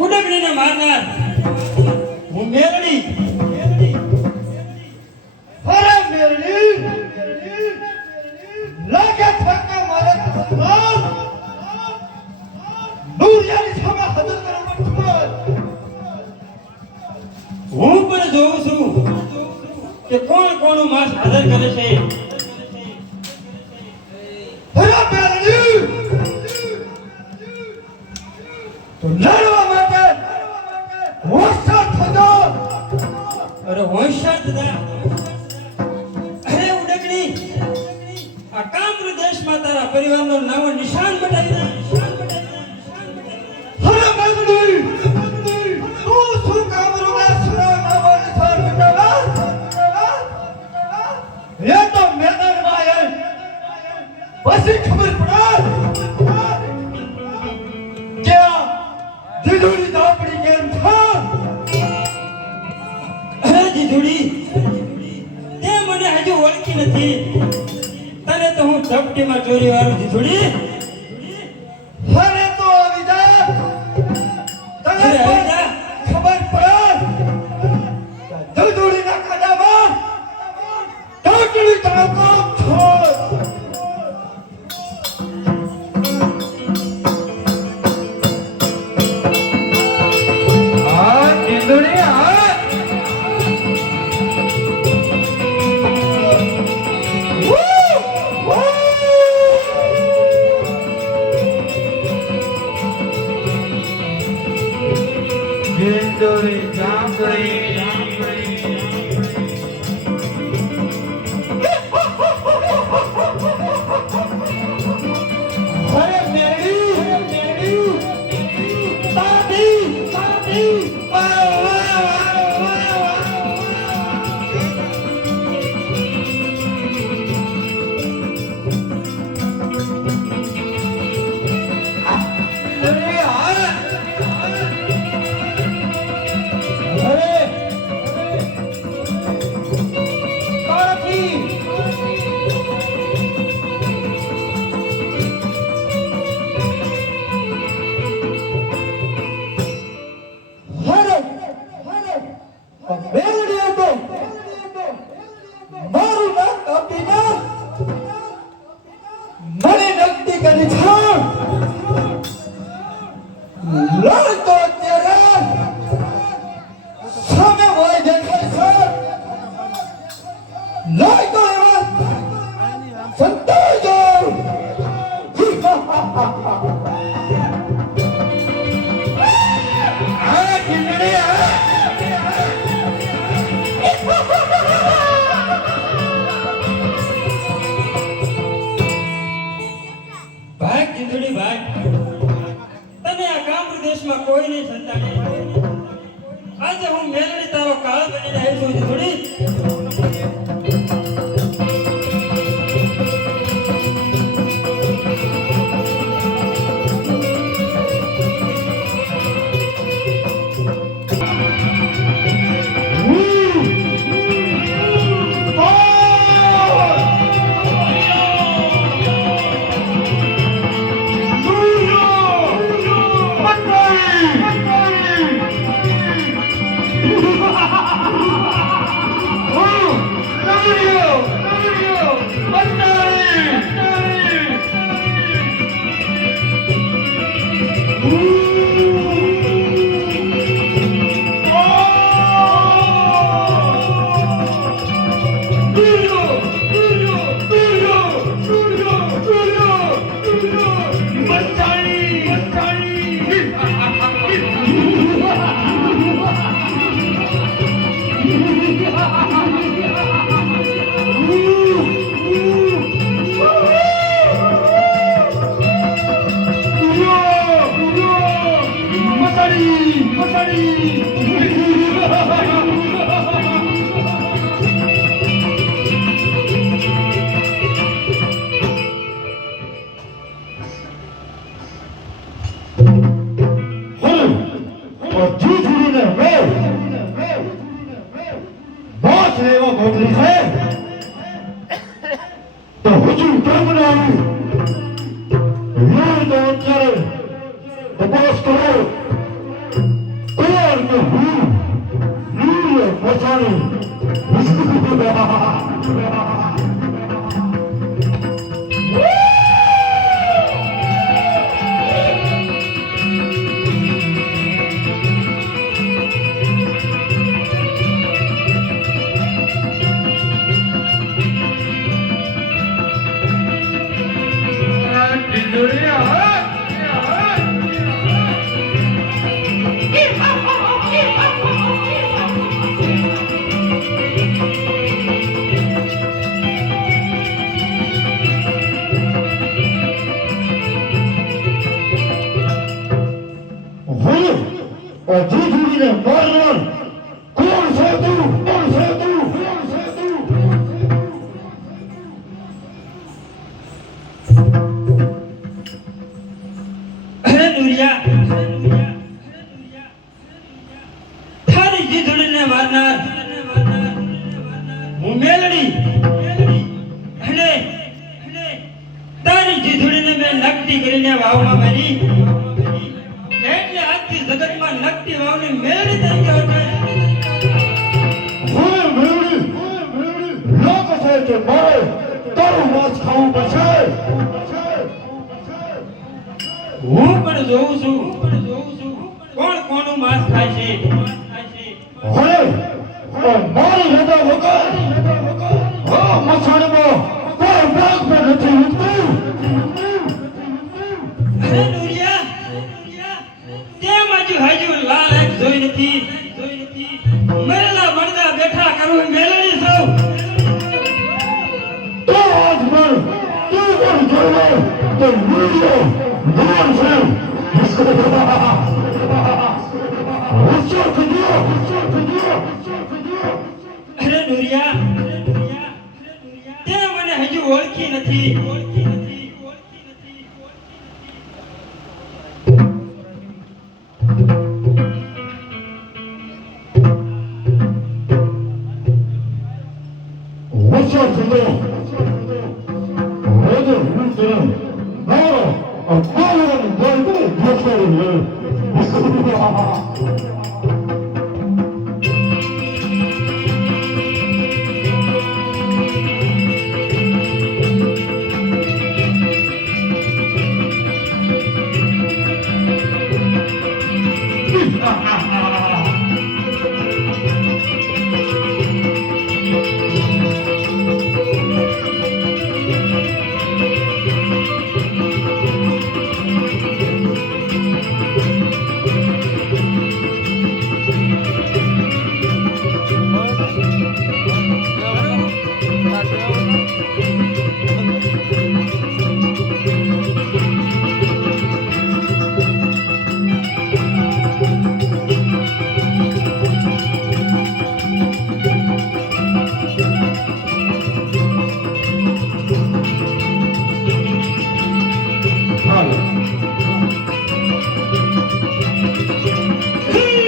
ઉડકડીને મારનાર હું મેરડી. અરે મેરડી લાગે થકા મારે તસમાન દુનિયાની સામે હાજર કરવા મત. હું પણ જોઉં છું કે કોણ કોનું માંસ હાજર કરે છે. અરે મેરડી તો લડવા માટે હોશિયાર થજો. અરે હોશિયાર થતા. અરે ઉડકડી આ કામ્ર દેશમાં તારા પરિવારનું નામ નિશાન બતાવી દે. અરે મેરડી તું શું કામ રૂડા સુરા નામ નિશાન બતાવા? એ તો મેદાનમાં આય પછી ખબર પડે કે આ દીધુની દાપડી કેમ છે. અરે જીજુડી તે મને હજુ ઓળખી નથી. તને તો હું ઝપટીમાં ચોરી વાળું જીજુડી. અરે તો આવી જા તને અરે આવી જા. ખબર પડે દીધુડીના કાડામાં દાપડી તારો કામ છોડ. આ દીધુડી આ Dori Jambri Hare Meri Tadi ભાગ જીજુડી ભાગ. તને આ કામ્ર દેશમાં કોઈ નહીં સંતાડે. આજે હું મેલડી તારો કાળ બનીને આવી છું જીજુડી. તપાસ કરો કોણ કે હું વીર મસાણી જીજુડીને મારનાર કોણ છે તું કોણ છે તું કોણ છે તું અરે નુરિયા તારી જીજુડીને મારનાર હું મેલડી અને તારી જીજુડીને મેં નકટી કરીને વાવમાં મારી એટલે આજથી જગતમાં નકટી વાવની મેલડી તરીકે ઓળખાય. હવે મેળી લોક છે કે મારે તારું માંસ ખાવું પડશે હું પણ જોઉં છું કોણ કોનું માંસ ખાય છે. હવે મારી રજા વગર હા મસાણીમાં કોઈ ભાગ પર નથી ઉઠતું અરે નુરિયા તેમ હજુ લાલ આંખ જોઈ નથી મરેલા મરદા બેઠા કરું મેલડી સૌ. તો આજ પર તું પણ જોડે તો મૂલ્યો ધોન છે હોશિયાર થઈ ગયો અરે નુરિયા તે મને હજુ ઓળખી નથી. હોશિયાર થઈ ગયો હવે હું તને મારો અપાવવાનું ગર્વ દેખાડું Hey,